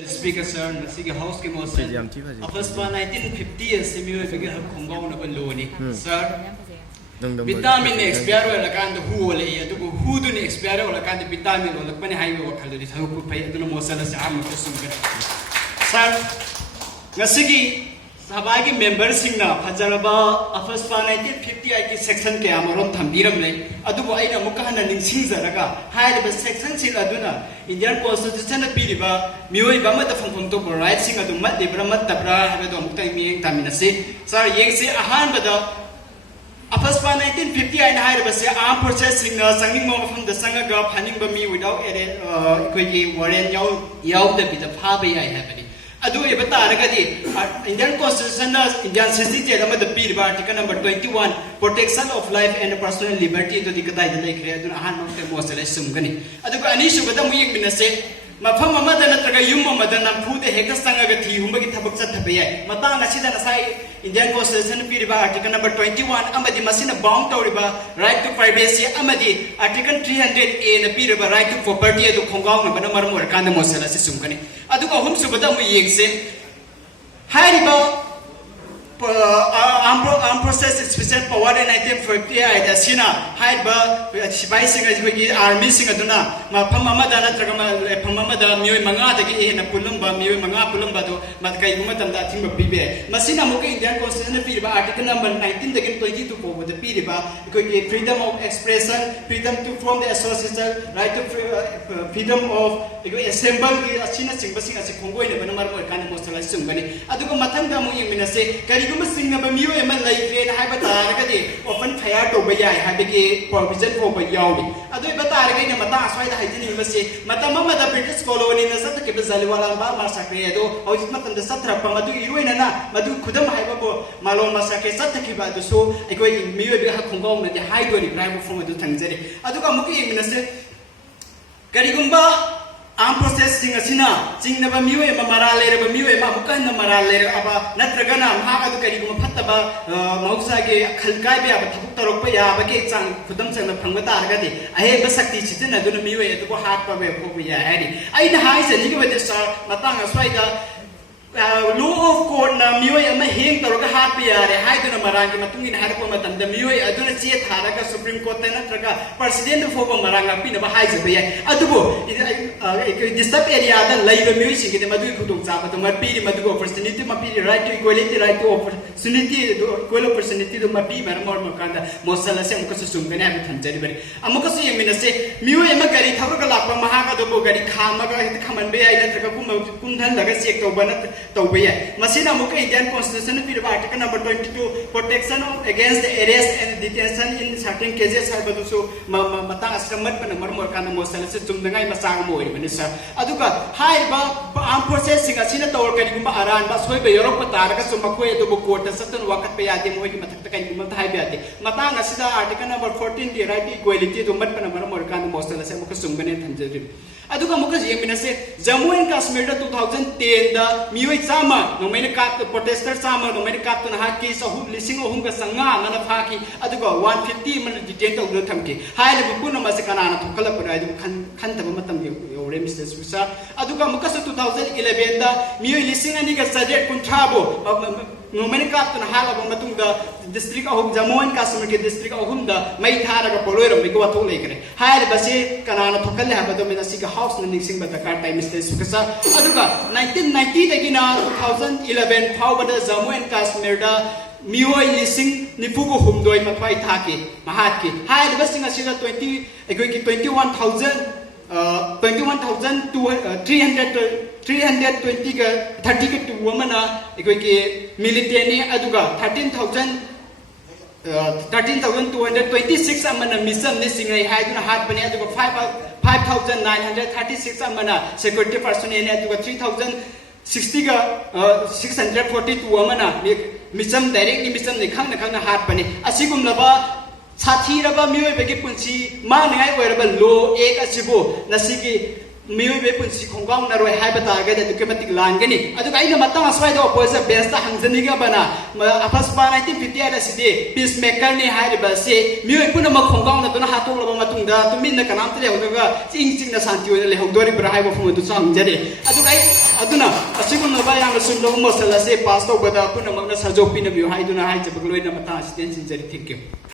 Speaker sir, nasi ke house ke motion. Apaspa 1950 semi ke khongau na baloni. Sir, vitamin expire wala kan hu wala ya tu hu du ni expire wala kan vitamin wala pani hai wa khal di thagu pu pai du motion sa am ko sum kare. Sir, nasi ki sabagi member sing na phajaraba apaspa 1950 ai ki section ke amarom thambiram le adu bo aina mukana ning singjaraga hai ba section sing aduna Indian Constitution na piriba mioi ba ma ta phangphang to right sing adu mat de bra mat tabra ha do muktai mi taminase sir yeng se ahan bada apaspa 1950 ai na hai ba se arm processing na sangning mo phang da sanga ga phaning ba mi without koi ki warrant yaw da bi da pha ba ai ha bani adu e bata ragadi Indian Constitution na Indian citizenship ama da piriba article number 21 protection of life and personal liberty to dikatai da lekre adu ahan no te mosale sumgani adu ko ani subada mu yeng minase mafam amada natraga yum amada na phude heka sanga ga thi humba ki thabak chat thabe yai mata ngasida nasai Indian Constitution piriba article number 21 amadi masina bound tawriba right to privacy amadi article 300A na piriba right to property adu khongau na bana maram war kan mosala se sumgani adu ko hum subada mu yeng se hariba armed process special power in 1950 ai da sina haiba sipai singa ji army singa duna ma pham amada na traga ma pham amada mioi manga da ki na pulumba mioi manga pulumba do ma kai guma tam da thimba bibe masina mo ke Indian Constitution na piriba article number 19 da 22 ko da piriba ko ki freedom of expression, freedom to form the association, right to freedom of assemble ki asina singba singa se khongoi ne bana mar mo kan mo sala sungani adu ko mathang da mo yimina se kari guma singna ba mioi eman lai kre na haiba taraga de open fire to ba yai habi ki provision ko ba yawi adu ba taraga ne mata aswai da haijini ba se mata mama da British colony na sat ke ba zaliwala ba massacre do hojit matan da satra pa madu iruina na madu khudam haiba bo malon massacre sat ki ba du so ekoi mioi be ha khongong na de hai do ni prime form adu thangjari adu ka muki yimina se kari gumba arm processing asina jingnaba mioi ma marale re ba mioi ma bukan na marale aba natraga na ha adu kari gum phatta ba mausa ge khalkai be aba thapuk tarok pa ya ba ke chang khudam chang na phangba tar ga de ahe ba sakti chitin adu na mioi adu ko hat pa be ko ya ai aina hai se ni ge ba de sar matang aswai da law of court na mioi ama heng taroga hat pa ya re hai duna marang ki matung in har ko matam da mioi adu na che thara ga supreme court na traga president fo ba marang ga pi na ba hai je ba ya adu bo disturb area da lai ba mioi sing ge madu khu tung cha ba mar pi madu opportunity ma pi right to equality, right to opportunity equal opportunity do ma pi mar mor ma kanda mosala se amka su sum ga na ba than jari bari amka su yemina se mioi ama gari tharu ga lak pa ma ha ga do bo gari khama ga hit khaman be ai na traga kum than daga check to ba na tawbiya masina muka Indian Constitution piriba article number 22 protection against the arrest and detention in certain cases haibadu so matang asramat pana marmor kana mosala se chumdangai masang mo ri sir aduga haiba armed forces singa sina tawr kani gumba aran ba soi be yorok patara ka suma ko edu court satan wakat pe yade mo ki matak kani gumba thai be ate matang asida article number 14 the right to equality do mat pana marmor kana mosala se muka sumgane thanjari aduga muka yemina se Jammu and Kashmir da 2010 da mioi chama no main kat protester chama no main kat na haki sahum lising ohum ga sanga na phaki aduga 150 man detain to do thamki hai le bu no ma se kana na thokala pura adu khan ta matam yore Mr. Susa aduga muka 2011 da mioi lising ani ga sajet kun thabo no main kat na hala ba matung da district ohum Jammu and Kashmir ke district ohum da mai thara ga poloi ram ko wathol le kare hai le base kana na thokala ha ba do mena si ga house na ningsing ba ta kar time Mr. Susa aduga 1990 da gina 2011 phawbada Jammu and Kashmir da mioi lising nipugo humdoi mathwai thake mahat ki hai le basing asida 20 ekoi ki 320 ga 30 ga tu womana ekoi ki military aduga 13,226 amana mission ni singai hai duna hat bani aduga 5,936 amana security personnel ni aduga 3,060 ga 642 amana mission direct ni mission ni khang na hat bani asigum laba sathi raba mioi bagi punchi ma ngai oiraba law ek asibo nasigi मियोबे पुंसी खोंगाव नरोय हाइबा Targe दुके मतिक लानगनी अदुगा आइना Matang अस्वाइद oppose बेस्ता हंजनिगा बना अफसबा 1950 रसिदे peace maker नि हाइबा से मियोय पुना म खोंगाव न तुना हातोलबा मतुंगदा तुमिन कनामत लेहदुगा चिंग चिंग न शांति ओइना लेहदोरि ब्रा हाइबा फुम दु सांगजरे अदुगा अदुना असिगुन नबा याम सुंदो मसला से पास तो बदा पुना मगना सजोपिन बियो हाइदुना हाइजबग लोइना मता असिस्टेंट सिंजरी थैंक यू